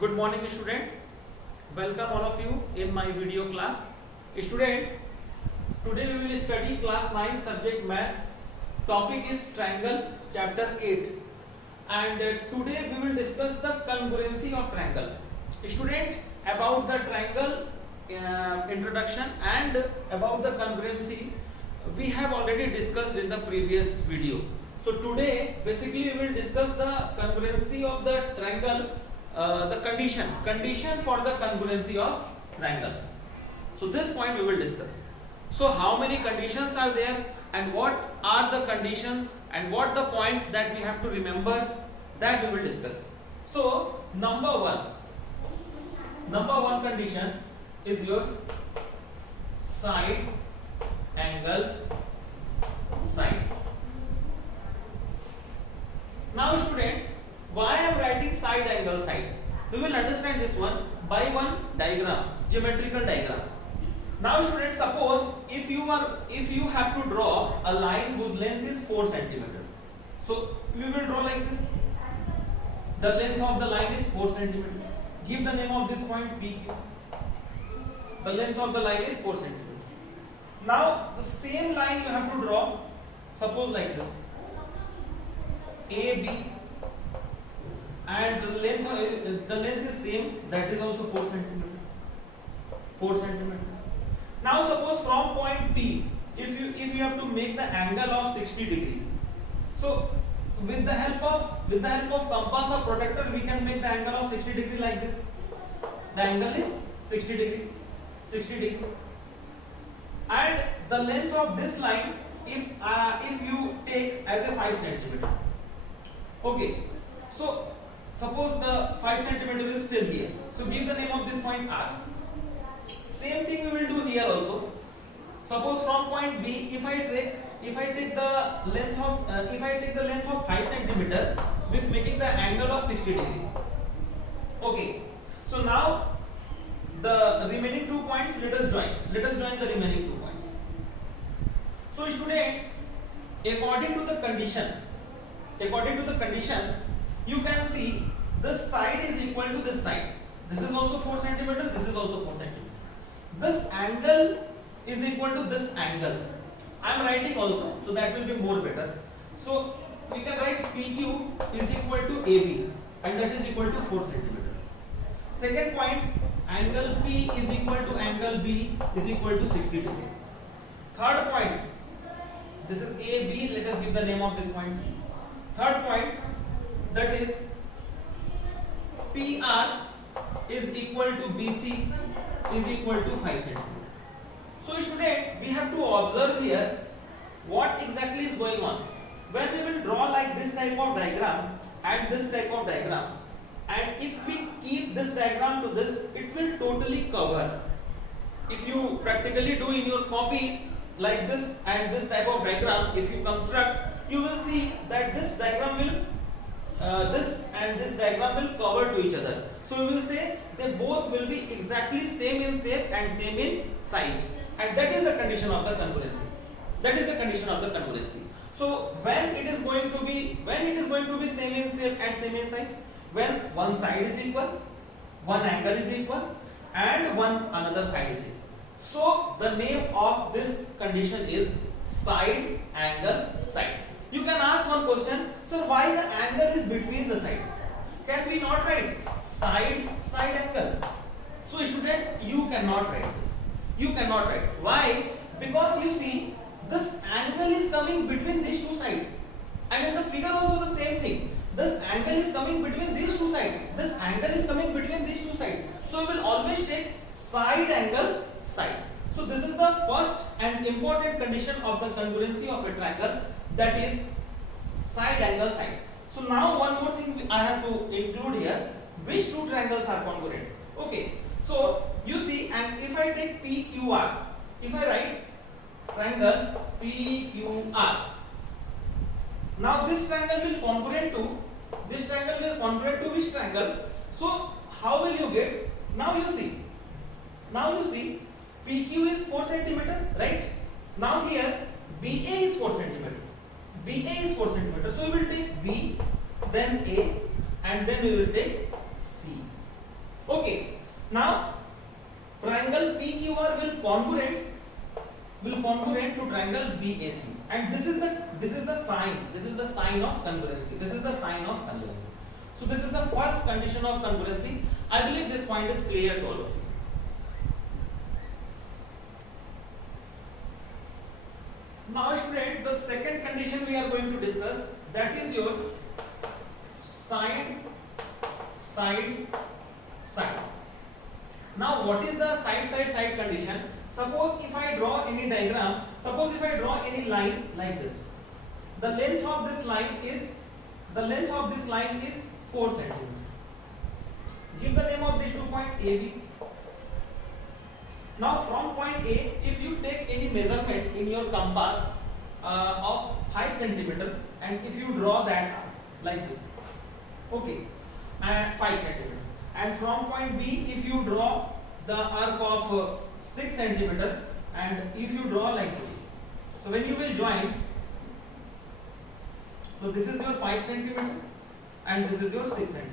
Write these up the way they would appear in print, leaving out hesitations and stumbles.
Good morning student. Welcome all of you in my video class. Student, today we will study class 9 subject math. Topic is triangle chapter 8 and today we will discuss the congruency of triangle. Student, about the triangle introduction and about the congruency we have already discussed in the previous video. So today basically we will discuss the congruency of the triangle, the condition for the congruency of triangle. So this point we will discuss. So how many conditions are there and what are the conditions and what the points that we have to remember, that we will discuss. So number one condition is your side angle side. Now student, why I am writing side angle side? We will understand this one by one diagram, geometrical diagram. Now student, suppose if you have to draw a line whose length is 4 cm. So we will draw like this. The length of the line is 4 cm. Give the name of this point PQ. The length of the line is 4 cm. Now the same line you have to draw, suppose like this, AB, and the length is same, that is also 4 cm. 4 cm. Now suppose from point P, if you have to make the angle of 60 degree, so with the help of compass or protractor we can make the angle of 60 degree like this. The angle is 60 degree, and the length of this line, if you take as a 5 cm. Okay, so suppose the 5 cm is still here, so give the name of this point R. Same thing we will do here also. Suppose from point B, if I take the length of 5 cm with making the angle of 60 degree. Okay, so now the remaining 2 points let us join the remaining 2 points. So student, according to the condition, you can see this side is equal to this side. This is also 4 cm, this is also 4 cm. This angle is equal to this angle. I am writing also, so that will be more better. So we can write PQ is equal to AB, and that is equal to 4 cm. Second point, angle P is equal to angle B is equal to 60 degrees. Third point, this is AB, let us give the name of this point C. Third point, that is PR is equal to BC is equal to 5 cm. So student, we have to observe here what exactly is going on. When we will draw like this type of diagram and this type of diagram, and if we keep this diagram to this, it will totally cover. If you practically do in your copy like this and this type of diagram, if you construct, you will see that this diagram will this and this diagram will cover to each other. So we will say they both will be exactly same in shape and same in size, and that is the condition of the congruency. So when it is going to be same in shape and same in size, when one side is equal, one angle is equal, and one another side is equal. So the name of this condition is side angle side. You can ask one question, sir, why the angle is between the side? Can we not write side angle? So student, you cannot write this. Why? Because you see, this angle is coming between these two sides, and in the figure also the same thing. This angle is coming between these two sides. This angle is coming between these two sides. So we will always take side angle side. So this is the first and important condition of the congruency of a triangle, that is side angle side. So now one more thing I have to include here, which two triangles are congruent. Okay, so you see, and if I take PQR, if I write triangle PQR, now this triangle will congruent to which triangle? So how will you get? Now you see PQ is 4 cm, right? Now here BA is 4 cm. So we will take B, then A, and then we will take C. Okay, now triangle PQR will congruent to triangle BAC, and this is the sign of congruency. So this is the first condition of congruency. I believe this point is clear to all of you. Now student, the second condition we are going to discuss, that is your side. Now what is the side condition? Suppose if I draw any diagram, suppose if I draw any line like this, the length of this line is 4 centimeter. Give the name of this to point AB. Now from point A, if you take any measurement in your compass of 5 centimeter, and if you draw that like this, okay, and 5 centimeter, and from point B, if you draw the arc of 6 centimeter, and if you draw like this, so when you will join, so this is your 5 centimeter and this is your 6 centimeter,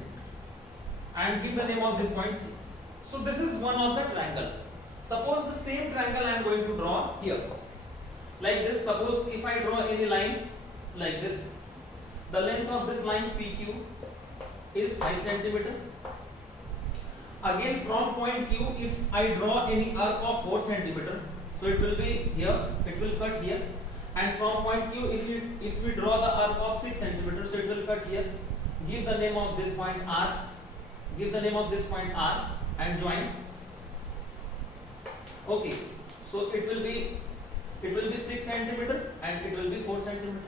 and give the name of this point C. So this is one of the triangle. Suppose the same triangle I am going to draw here like this. Suppose if I draw any line like this, the length of this line PQ is 5 centimeter. Again from point Q, if I draw any arc of 4 centimeter, so it will be here, it will cut here, and from point Q, if we draw the arc of 6 centimeter, so it will cut here. Give the name of this point R, and join. Okay, so it will be 6 centimeter and it will be 4 centimeter.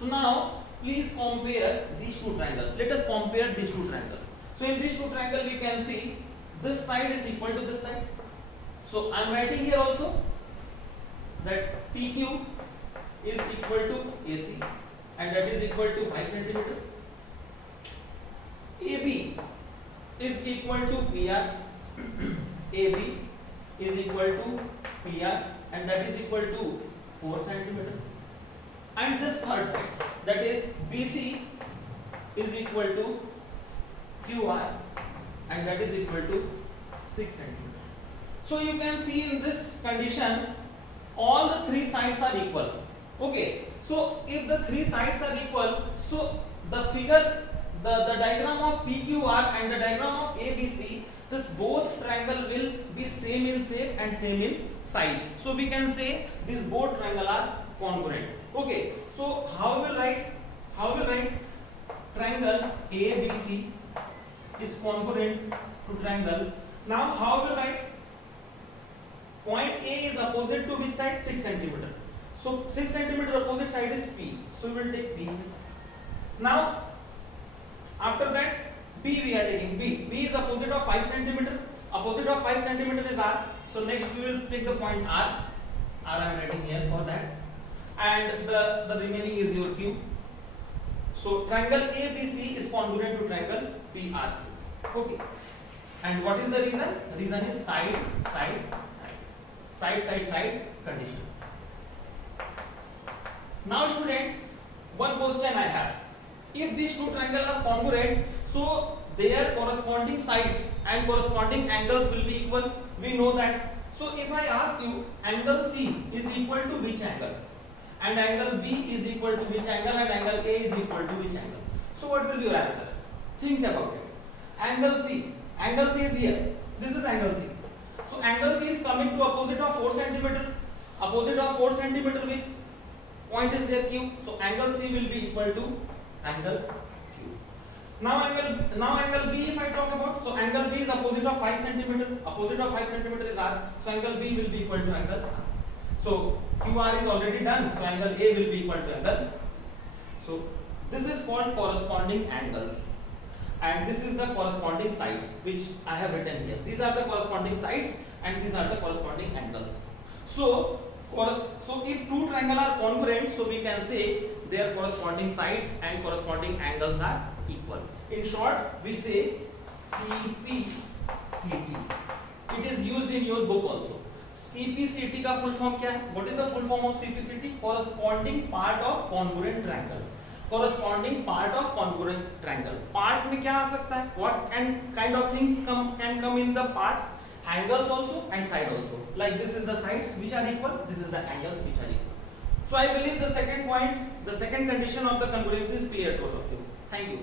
So now please compare these two triangles. Let us compare these two triangles. So in these two triangles we can see this side is equal to this side. So I am writing here also that PQ is equal to AC, and that is equal to 5 centimeter. AB is equal to PR. AB is equal to PR, and that is equal to 4 centimeter. And this third side, that is BC, is equal to QR, and that is equal to 6 centimeter. So you can see in this condition all the three sides are equal. Okay, so if the three sides are equal, so the figure, the diagram of PQR and the diagram of ABC, this both triangle will be same in shape and same in size. So we can say these both triangle are congruent. Okay, so how we will write triangle ABC is congruent to triangle. Now how we will write point A is opposite to which side? 6 centimeter. So 6 centimeter opposite side is P. So we will take P. Now after that B we are taking B. B is opposite of 5 centimeter. Opposite of 5 centimeter is R. So next we will take the point R. R I am writing here for that. And the remaining is your Q. So triangle ABC is congruent to triangle PRQ. Okay. And what is the reason? Reason is side condition. Now student, one question I have. If these two triangles are congruent, so their corresponding sides and corresponding angles will be equal. We know that. So if I ask you, angle C is equal to which angle? And angle B is equal to which angle? And angle A is equal to which angle? So what will be your answer? Think about it. Angle C is here. This is angle C. So angle C is coming to opposite of 4 centimeter. Opposite of 4 centimeter, which point is there? Q. So angle C will be equal to angle Q. Now angle B, if I talk about, so angle B is opposite of 5 centimeter. Opposite of 5 centimeter is R. So angle B will be equal to angle R. So QR is already done. So angle A will be equal to angle. So this is called corresponding angles, and this is the corresponding sides which I have written here. These are the corresponding sides and these are the corresponding angles. So if two triangles are congruent, so we can say their corresponding sides and corresponding angles are equal. In short, we say CPCT. It is used in your book also. CPCT का full form क्या है? What is the full form of CPCT? Corresponding part of congruent triangle. Corresponding part of congruent congruent triangle. Part में क्या आ सकता है? What kind of things can come in the parts? Angles also and side also. Like this is the sides which are equal, this is the angles which are equal. So I believe the second point, the second condition of the congruency is clear to all of you. Thank you.